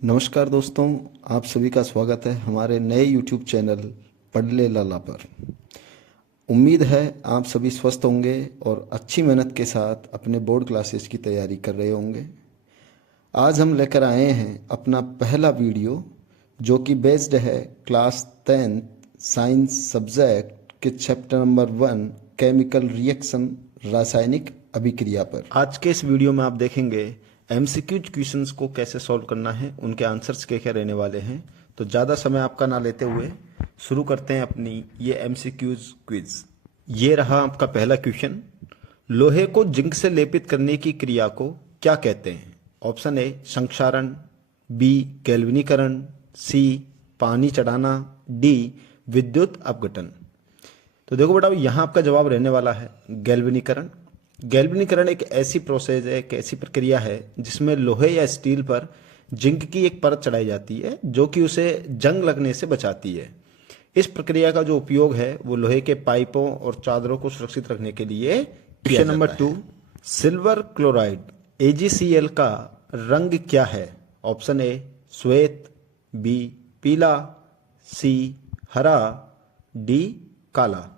नमस्कार दोस्तों, आप सभी का स्वागत है हमारे नए YouTube चैनल पढ़ले लाला पर। उम्मीद है आप सभी स्वस्थ होंगे और अच्छी मेहनत के साथ अपने बोर्ड क्लासेस की तैयारी कर रहे होंगे। आज हम लेकर आए हैं अपना पहला वीडियो जो कि बेस्ड है क्लास 10 साइंस सब्जेक्ट के चैप्टर नंबर 1 केमिकल रिएक्शन रासायनिक अभिक्रिया पर। आज के इस वीडियो में आप देखेंगे एमसीक्यू क्वेश्चंस को कैसे सॉल्व करना है, उनके आंसर्स क्या क्या रहने वाले हैं। तो ज़्यादा समय आपका ना लेते हुए शुरू करते हैं अपनी ये एमसीक्यूज क्विज। ये रहा आपका पहला क्वेश्चन। लोहे को जिंक से लेपित करने की क्रिया को क्या कहते हैं? ऑप्शन ए संक्षारण, बी गैल्वेनीकरण, सी पानी चढ़ाना, डी विद्युत अपघटन। तो देखो बेटा, यहाँ आपका जवाब रहने वाला है गैल्वेनीकरण। गैल्वेनीकरण एक ऐसी प्रोसेस है, एक ऐसी प्रक्रिया है जिसमें लोहे या स्टील पर जिंक की एक परत चढ़ाई जाती है जो कि उसे जंग लगने से बचाती है। इस प्रक्रिया का जो उपयोग है वो लोहे के पाइपों और चादरों को सुरक्षित रखने के लिए किया जाता है। नंबर 2, सिल्वर क्लोराइड AgCl का रंग क्या है? ऑप्शन ए श्वेत, बी पीला, सी हरा, डी काला।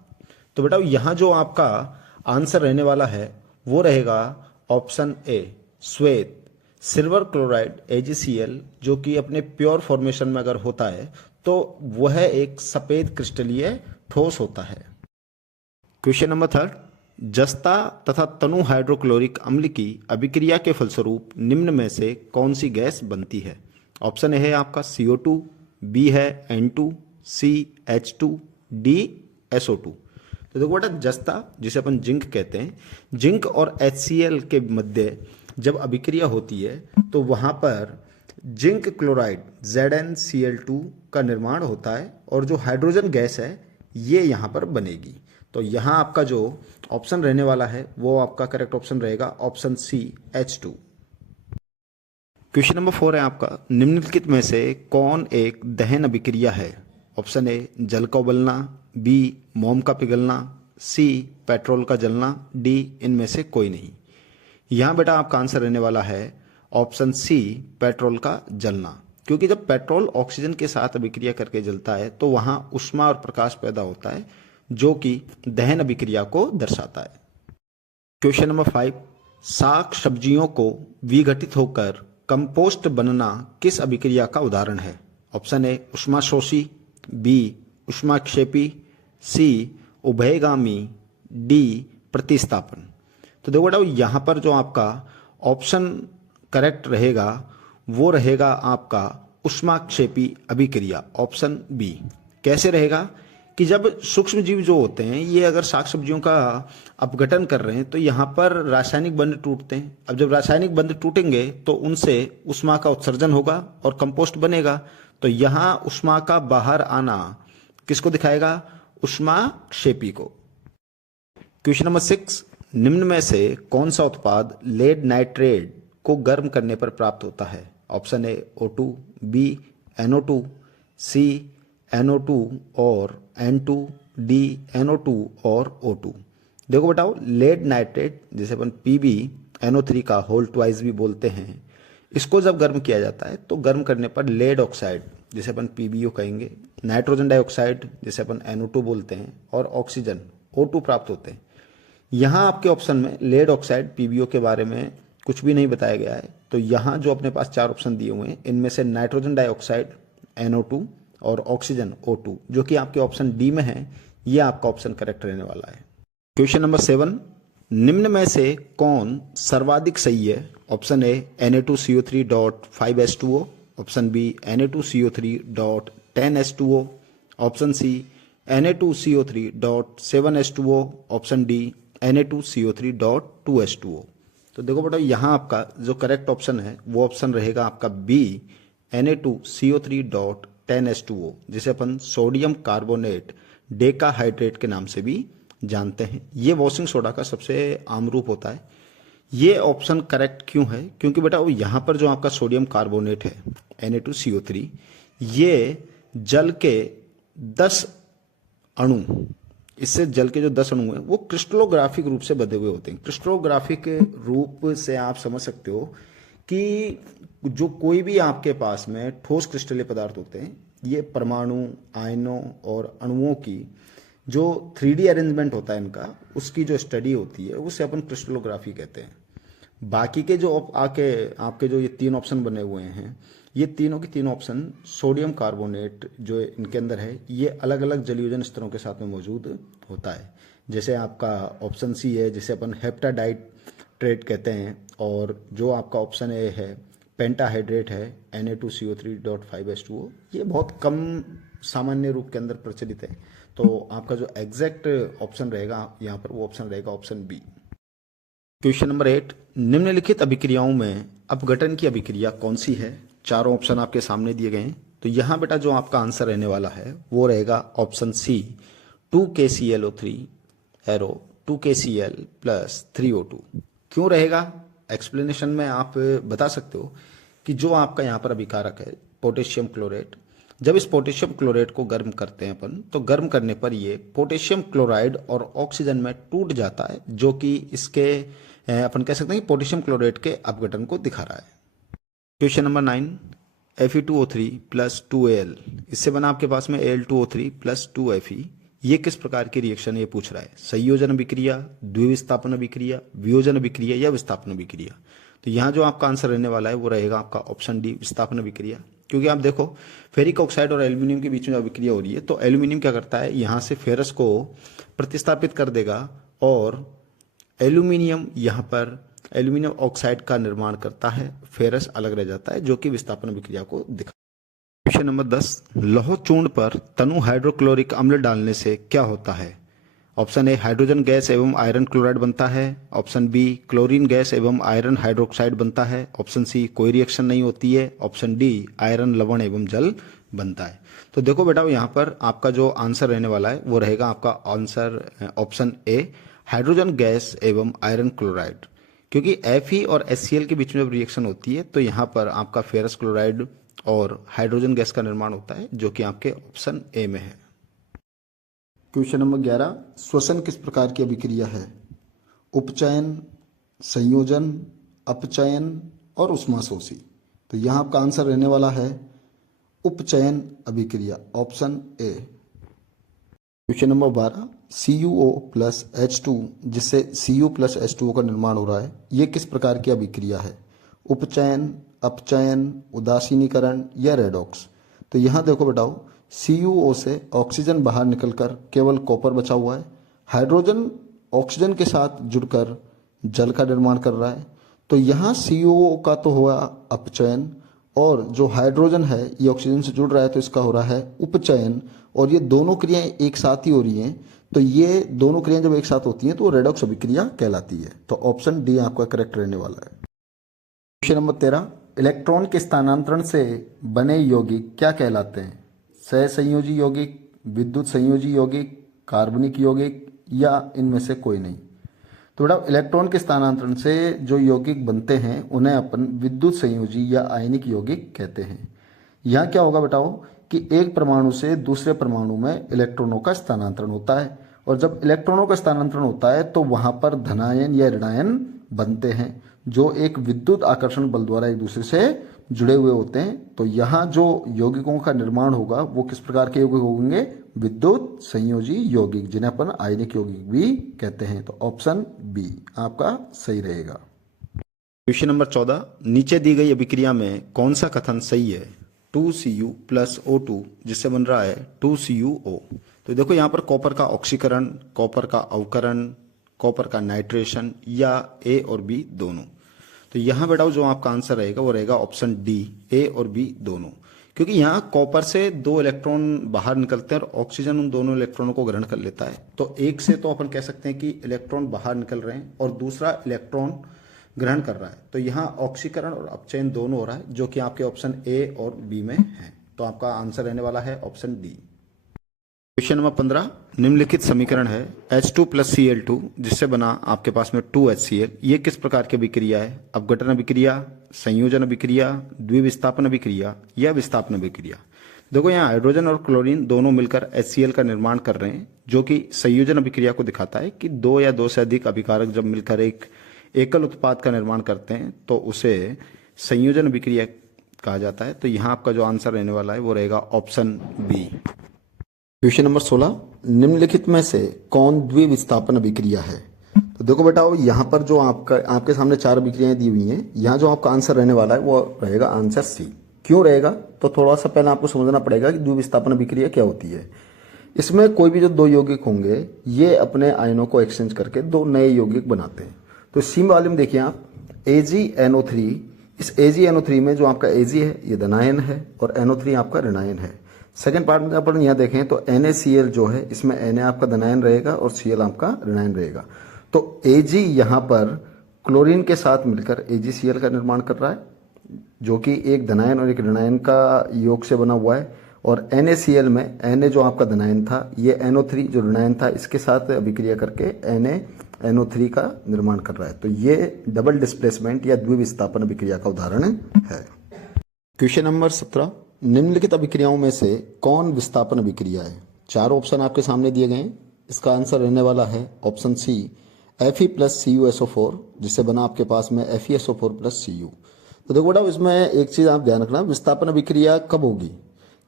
तो बेटा यहाँ जो आपका आंसर रहने वाला है वो रहेगा ऑप्शन ए श्वेत। सिल्वर क्लोराइड AgCl जो कि अपने प्योर फॉर्मेशन में अगर होता है तो वह एक सफेद क्रिस्टलीय ठोस होता है। क्वेश्चन नंबर 3, जस्ता तथा तनु हाइड्रोक्लोरिक अम्ल की अभिक्रिया के फलस्वरूप निम्न में से कौन सी गैस बनती है? ऑप्शन ए है आपका CO2, बी है N2, सी H2, डी SO2। तो देखो बेटा, जस्ता जिसे अपन जिंक कहते हैं, जिंक और HCl के मध्य जब अभिक्रिया होती है तो वहां पर जिंक क्लोराइड ZnCl2 का निर्माण होता है और जो हाइड्रोजन गैस है ये यहाँ पर बनेगी। तो यहाँ आपका जो ऑप्शन रहने वाला है वो आपका करेक्ट ऑप्शन रहेगा option C H2। Question number 4 है आपका, निम्नलिखित में से कौन एक दहन अभिक्रिया है? ऑप्शन ए जल का उबलना, बी मोम का पिघलना, सी पेट्रोल का जलना, डी इनमें से कोई नहीं। यहाँ बेटा आपका आंसर रहने वाला है ऑप्शन सी पेट्रोल का जलना, क्योंकि जब पेट्रोल ऑक्सीजन के साथ अभिक्रिया करके जलता है तो वहां ऊष्मा और प्रकाश पैदा होता है जो कि दहन अभिक्रिया को दर्शाता है। क्वेश्चन नंबर 5, साग सब्जियों को विघटित होकर कंपोस्ट बनना किस अभिक्रिया का उदाहरण है? ऑप्शन ए ऊष्माशोषी, बी ऊष्माक्षेपी, सी उभयगामी, डी प्रतिस्थापन। तो देखो बेटा, यहाँ पर जो आपका ऑप्शन करेक्ट रहेगा वो रहेगा आपका ऊष्माक्षेपी अभिक्रिया, ऑप्शन बी। कैसे रहेगा कि जब सूक्ष्म जीव जो होते हैं ये अगर साग सब्जियों का अपघटन कर रहे हैं तो यहाँ पर रासायनिक बंध टूटते हैं। अब जब रासायनिक बंध टूटेंगे तो उनसे ऊष्मा का उत्सर्जन होगा और कंपोस्ट बनेगा। तो यहाँ ऊष्मा का बाहर आना किसको दिखाएगा? ऊष्माक्षेपी को। क्वेश्चन नंबर 6, निम्न में से कौन सा उत्पाद लेड नाइट्रेट को गर्म करने पर प्राप्त होता है? ऑप्शन ए O2, बी NO2, सी NO2 और N2, डी NO2 और O2। देखो बताओ, लेड नाइट्रेट जिसे अपन PbNO3 का होल ट्वाइस भी बोलते हैं, इसको जब गर्म किया जाता है तो गर्म करने पर लेड ऑक्साइड जिसे अपन PbO कहेंगे, नाइट्रोजन डाइऑक्साइड जिसे अपन NO2 बोलते हैं और ऑक्सीजन O2 प्राप्त होते हैं। यहाँ आपके ऑप्शन में लेड ऑक्साइड PbO के बारे में कुछ भी नहीं बताया गया है। तो यहाँ जो अपने पास 4 ऑप्शन दिए हुए हैं इनमें से नाइट्रोजन डाइऑक्साइड NO2 और ऑक्सीजन O2 जो कि आपके ऑप्शन डी में है, ये आपका ऑप्शन करेक्ट रहने वाला है। क्वेश्चन नंबर 7, निम्न में से कौन सर्वाधिक सही है? Option A Na2CO3.5H2O, option B Na2CO3.10H2O, option C Na2CO3.7H2O, option D Na2CO3.2H2O। तो देखो बेटा, यहाँ आपका जो करेक्ट ऑप्शन है वो ऑप्शन रहेगा आपका बी Na2CO3.10H2O जिसे अपन सोडियम कार्बोनेट डेकाहाइड्रेट के नाम से भी जानते हैं। ये वॉशिंग सोडा का सबसे आम रूप होता है। ये ऑप्शन करेक्ट क्यों है? क्योंकि बेटा वो यहाँ पर जो आपका सोडियम कार्बोनेट है Na2CO3, ये जल के 10 अणु, इससे जल के जो 10 अणु हैं वो क्रिस्टलोग्राफिक रूप से बंधे हुए होते हैं। क्रिस्टलोग्राफिक रूप से आप समझ सकते हो कि जो कोई भी आपके पास में ठोस क्रिस्टलीय पदार्थ होते हैं, ये परमाणु, आयनों और अणुओं की जो 3D अरेंजमेंट होता है इनका, उसकी जो स्टडी होती है उसे अपन क्रिस्टलोग्राफी कहते हैं। बाकी के जो आके आपके जो ये 3 ऑप्शन बने हुए हैं, ये तीनों के तीनों ऑप्शन सोडियम कार्बोनेट जो इनके अंदर है, ये अलग अलग जलयोजन स्तरों के साथ में मौजूद होता है। जैसे आपका ऑप्शन सी है, जिसे अपन हेप्टाडाइट्रेट कहते हैं, और जो आपका ऑप्शन ए है पेंटाहाइड्रेट है, Na2CO3.5H2O, ये बहुत कम सामान्य रूप के अंदर प्रचलित है। तो आपका जो एग्जैक्ट ऑप्शन रहेगा यहाँ पर, वो ऑप्शन रहेगा ऑप्शन बी। क्वेश्चन नंबर 8, निम्नलिखित अभिक्रियाओं में अपघटन की अभिक्रिया कौन सी है? चारों ऑप्शन आपके सामने दिए गए हैं। तो यहाँ बेटा जो आपका आंसर रहने वाला है वो रहेगा ऑप्शन सी, 2KClO3 arrow 2KCl plus 3O2। क्यों रहेगा? एक्सप्लेनेशन में आप बता सकते हो कि जो आपका यहाँ पर अभिकारक है पोटेशियम क्लोरेट, जब इस पोटेशियम क्लोरेट को गर्म करते हैं अपन, तो गर्म करने पर ये पोटेशियम क्लोराइड और ऑक्सीजन में टूट जाता है, जो कि इसके अपन कह सकते हैं कि पोटेशियम क्लोरेट के अपघटन को दिखा रहा है। Question number 9, Fe2O3 plus 2Al, इससे बना आपके पास में Al2O3 प्लस 2Fe। ये किस प्रकार की रिएक्शन ये पूछ रहा है? संयोजन अभिक्रिया, द्विविस्थापन अभिक्रिया, वियोजन अभिक्रिया या विस्थापन अभिक्रिया? तो यहाँ जो आपका आंसर रहने वाला है वो रहेगा आपका ऑप्शन डी, विस्थापन अभिक्रिया। क्योंकि आप देखो फेरिक ऑक्साइड और एल्यूमिनियम के बीच में अभिक्रिया हो रही है, तो एल्यूमिनियम क्या करता है, यहाँ से फेरस को प्रतिस्थापित कर देगा और एल्यूमिनियम यहाँ पर एल्यूमिनियम ऑक्साइड का निर्माण करता है, फेरस अलग रह जाता है, जो कि विस्थापन अभिक्रिया को दिखा। क्वेश्चन नंबर 10, लौह चूर्ण पर तनु हाइड्रोक्लोरिक अम्ल डालने से क्या होता है? ऑप्शन ए, हाइड्रोजन गैस एवं आयरन क्लोराइड बनता है। ऑप्शन बी, क्लोरीन गैस एवं आयरन हाइड्रोक्साइड बनता है। ऑप्शन सी, कोई रिएक्शन नहीं होती है। ऑप्शन डी, आयरन लवण एवं जल बनता है। तो देखो बेटा यहाँ पर आपका जो आंसर रहने वाला है वो रहेगा आपका answer option A, hydrogen gas एवं आयरन क्लोराइड। क्योंकि Fe और HCl के बीच में जब रिएक्शन होती है तो यहाँ पर आपका फेरस क्लोराइड और हाइड्रोजन गैस का निर्माण होता है, जो कि आपके ऑप्शन ए में है। क्वेश्चन नंबर 11, श्वसन किस प्रकार की अभिक्रिया है? उपचयन, संयोजन, अपचयन और उष्माशोषी। तो यहाँ आपका आंसर रहने वाला है उपचयन अभिक्रिया, option A. Question number 12, CuO plus H2, जिससे Cu प्लस H2O का निर्माण हो रहा है, ये किस प्रकार की अभिक्रिया है? उपचयन, अपचयन, उदासीनीकरण या रेडॉक्स? तो यहाँ देखो बेटाओ, CuO से ऑक्सीजन बाहर निकलकर केवल कॉपर बचा हुआ है, हाइड्रोजन ऑक्सीजन के साथ जुड़कर जल का निर्माण कर रहा है। तो यहाँ CuO का तो हुआ अपचयन, और जो हाइड्रोजन है ये ऑक्सीजन से जुड़ रहा है, तो इसका हो रहा है उपचयन। और ये दोनों क्रियाएं एक साथ ही हो रही हैं, तो ये दोनों क्रियाएं जब एक साथ होती हैं तो वो रेडॉक्स अभिक्रिया कहलाती है। तो ऑप्शन डी आपका करेक्ट रहने वाला है। क्वेश्चन नंबर 13, इलेक्ट्रॉन के स्थानांतरण से बने यौगिक क्या कहलाते हैं? सहसंयोजी यौगिक, विद्युत संयोजी यौगिक, कार्बनिक यौगिक या इनमें से कोई नहीं? तो बेटा इलेक्ट्रॉन के स्थानांतरण से जो यौगिक बनते हैं उन्हें अपन विद्युत संयोजी या आयनिक यौगिक कहते हैं। यहाँ क्या होगा बेटाओ कि एक परमाणु से दूसरे परमाणु में इलेक्ट्रॉनों का स्थानांतरण होता है, और जब इलेक्ट्रॉनों का स्थानांतरण होता है तो वहां पर धनायन या ऋणायन बनते हैं, जो एक विद्युत आकर्षण बल द्वारा एक दूसरे से जुड़े हुए होते हैं। तो यहाँ जो यौगिकों का निर्माण होगा वो किस प्रकार के यौगिक होंगे? विद्युत संयोजी यौगिक, जिन्हें अपन आयनिक यौगिक भी कहते हैं। तो ऑप्शन बी आपका सही रहेगा। क्वेश्चन नंबर 14, नीचे दी गई अभिक्रिया में कौन सा कथन सही है? 2Cu प्लस O2 जिससे बन रहा है 2CuO। तो देखो यहाँ पर कॉपर का ऑक्सीकरण, कॉपर का अवकरण, कॉपर का नाइट्रेशन या ए और बी दोनों। तो यहाँ बेटा जो आपका आंसर रहेगा वो रहेगा ऑप्शन डी, ए और बी दोनों। क्योंकि यहाँ कॉपर से 2 इलेक्ट्रॉन बाहर निकलते हैं और ऑक्सीजन उन दोनों इलेक्ट्रॉनों को ग्रहण कर लेता है। तो एक से तो अपन कह सकते हैं कि इलेक्ट्रॉन बाहर निकल रहे हैं और दूसरा इलेक्ट्रॉन ग्रहण कर रहा है। तो यहाँ ऑक्सीकरण और अपचयन दोनों हो रहा है, जो कि आपके ऑप्शन ए और बी में है। तो आपका आंसर रहने वाला है ऑप्शन डी। क्वेश्चन नंबर 15, निम्नलिखित समीकरण है H2 प्लस Cl2 जिससे बना आपके पास में 2HCl, ये किस प्रकार की अभिक्रिया है? अपघटन अभिक्रिया, संयोजन अभिक्रिया, द्विविस्थापन अभिक्रिया या विस्थापन अभिक्रिया? देखो यहाँ हाइड्रोजन और क्लोरीन दोनों मिलकर HCl का निर्माण कर रहे हैं, जो कि संयोजन अभिक्रिया को दिखाता है कि 2 या 2 से अधिक अभिकारक जब मिलकर एक एकल उत्पाद का निर्माण करते हैं तो उसे संयोजन अभिक्रिया कहा जाता है। तो यहाँ आपका जो आंसर रहने वाला है वो रहेगा ऑप्शन बी। क्वेश्चन नंबर 16, निम्नलिखित में से कौन द्विविस्थापन अभिक्रिया है? तो देखो बेटा, यहाँ पर जो आपके सामने 4 अभिक्रियाएं दी हुई हैं, यहाँ जो आपका आंसर रहने वाला है वो रहेगा आंसर सी। क्यों रहेगा? तो थोड़ा सा पहले आपको समझना पड़ेगा कि द्विविस्थापन अभिक्रिया क्या होती है। इसमें कोई भी जो 2 यौगिक होंगे ये अपने आयनों को एक्सचेंज करके 2 नए यौगिक बनाते हैं। तो सी वाले में देखिए आप AgNO3, इस AgNO3 में जो आपका Ag है ये धनायन है और NO3 आपका ऋणायन है। सेकंड पार्ट में अपन यहाँ देखें तो NaCl जो है इसमें Na आपका धनायन रहेगा और Cl आपका ऋणायन रहेगा। तो Ag यहाँ पर क्लोरीन के साथ मिलकर AgCl का निर्माण कर रहा है, जो कि एक धनायन और एक ऋणायन का योग से बना हुआ है। और NaCl में Na जो आपका धनायन था, ये NO3 जो ऋणायन था इसके साथ अभिक्रिया करके NaNO3 का निर्माण कर रहा है। तो ये डबल डिस्प्लेसमेंट या द्विविस्थापन अभिक्रिया का उदाहरण है। क्वेश्चन नंबर 17, निम्नलिखित अभिक्रियाओं में से कौन विस्थापन अभिक्रिया है? 4 ऑप्शन आपके सामने दिए गए हैं। इसका आंसर रहने वाला है option C, Fe plus CuSO4, जिससे बना आपके पास में FeSO4 प्लस Cu। तो देखो बेटा, इसमें एक चीज आप ध्यान रखना, विस्थापन अभिक्रिया कब होगी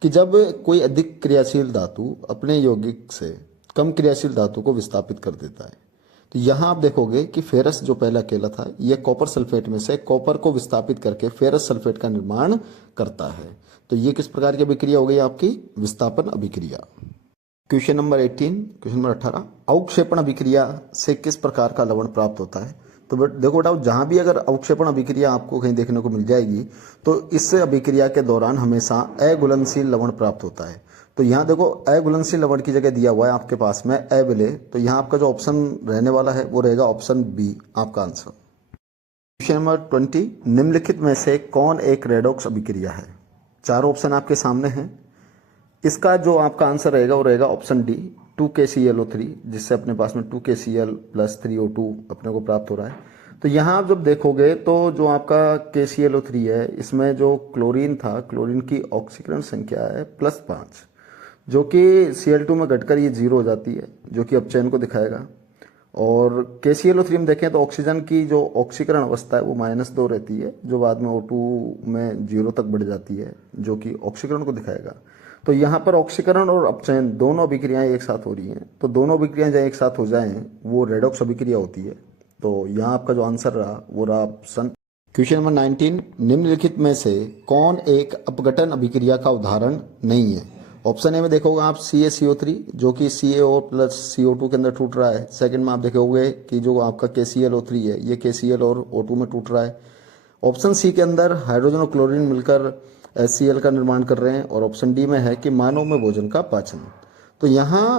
कि जब कोई अधिक क्रियाशील धातु अपने यौगिक से कम क्रियाशील धातु को विस्थापित कर देता है। तो यहाँ आप देखोगे कि फेरस जो पहला अकेला था ये कॉपर सल्फेट में से कॉपर को विस्थापित करके फेरस सल्फेट का निर्माण करता है। तो ये किस प्रकार की अभिक्रिया हो गई आपकी? विस्थापन अभिक्रिया। क्वेश्चन नंबर 18, क्वेश्चन नंबर 18, अवक्षेपण अभिक्रिया से किस प्रकार का लवण प्राप्त होता है? तो देखो बेटा, जहां भी अगर अवक्षेपण अभिक्रिया आपको कहीं देखने को मिल जाएगी तो इस अभिक्रिया के दौरान हमेशा अघुलनशील लवण प्राप्त होता है। तो यहाँ देखो, अघुलनशील लवण की जगह दिया हुआ है आपके पास में अविलेय। तो यहाँ आपका जो ऑप्शन रहने वाला है वो रहेगा ऑप्शन बी आपका आंसर। क्वेश्चन नंबर 20, निम्नलिखित में से कौन एक रेडॉक्स अभिक्रिया है? 4 ऑप्शन आपके सामने हैं। इसका जो आपका आंसर रहेगा वो रहेगा ऑप्शन डी, 2KClO3, जिससे अपने पास में 2KCl प्लस 3O2 अपने को प्राप्त हो रहा है। तो यहाँ आप जब देखोगे तो जो आपका KClO3 है इसमें जो क्लोरीन था, क्लोरीन की ऑक्सीकरण संख्या है +5, जो कि Cl2 में घटकर ये 0 हो जाती है, जो कि अपचयन को दिखाएगा। और KClO3 में देखें तो ऑक्सीजन की जो ऑक्सीकरण अवस्था है वो -2 रहती है, जो बाद में O2 में 0 तक बढ़ जाती है, जो कि ऑक्सीकरण को दिखाएगा। तो यहाँ पर ऑक्सीकरण और अपचयन दोनों अभिक्रियाएं एक साथ हो रही हैं। तो दोनों अभिक्रियाएं जब एक साथ हो जाएं वो रेडॉक्स अभिक्रिया होती है। तो यहाँ आपका जो आंसर रहा वो रहा ऑप्शन। क्वेश्चन नंबर 19, निम्नलिखित में से कौन एक अपघटन अभिक्रिया का उदाहरण नहीं है? ऑप्शन ए में देखोगे आप CaCO3, जो कि CaO प्लस CO2 के अंदर टूट रहा है। सेकंड में आप देखोगे कि जो आपका KClO3 है ये KCl और O2 में टूट रहा है। ऑप्शन सी के अंदर हाइड्रोजन और क्लोरीन मिलकर HCl का निर्माण कर रहे हैं। और ऑप्शन डी में है कि मानव में भोजन का पाचन। तो यहाँ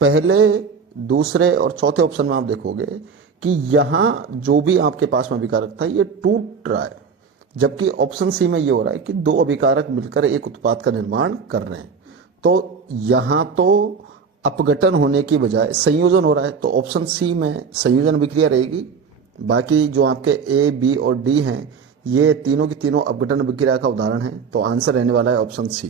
पहले, दूसरे और चौथे ऑप्शन में आप देखोगे कि यहाँ जो भी आपके पास में अभिकारक था ये टूट रहा है, जबकि ऑप्शन सी में ये हो रहा है कि 2 अभिकारक मिलकर एक उत्पाद का निर्माण कर रहे हैं। तो यहाँ तो अपघटन होने की बजाय संयोजन हो रहा है। तो ऑप्शन सी में संयोजन अभिक्रिया रहेगी। बाकी जो आपके ए, बी और डी हैं ये तीनों की तीनों अपघटन अभिक्रिया का उदाहरण है। तो आंसर रहने वाला है ऑप्शन सी।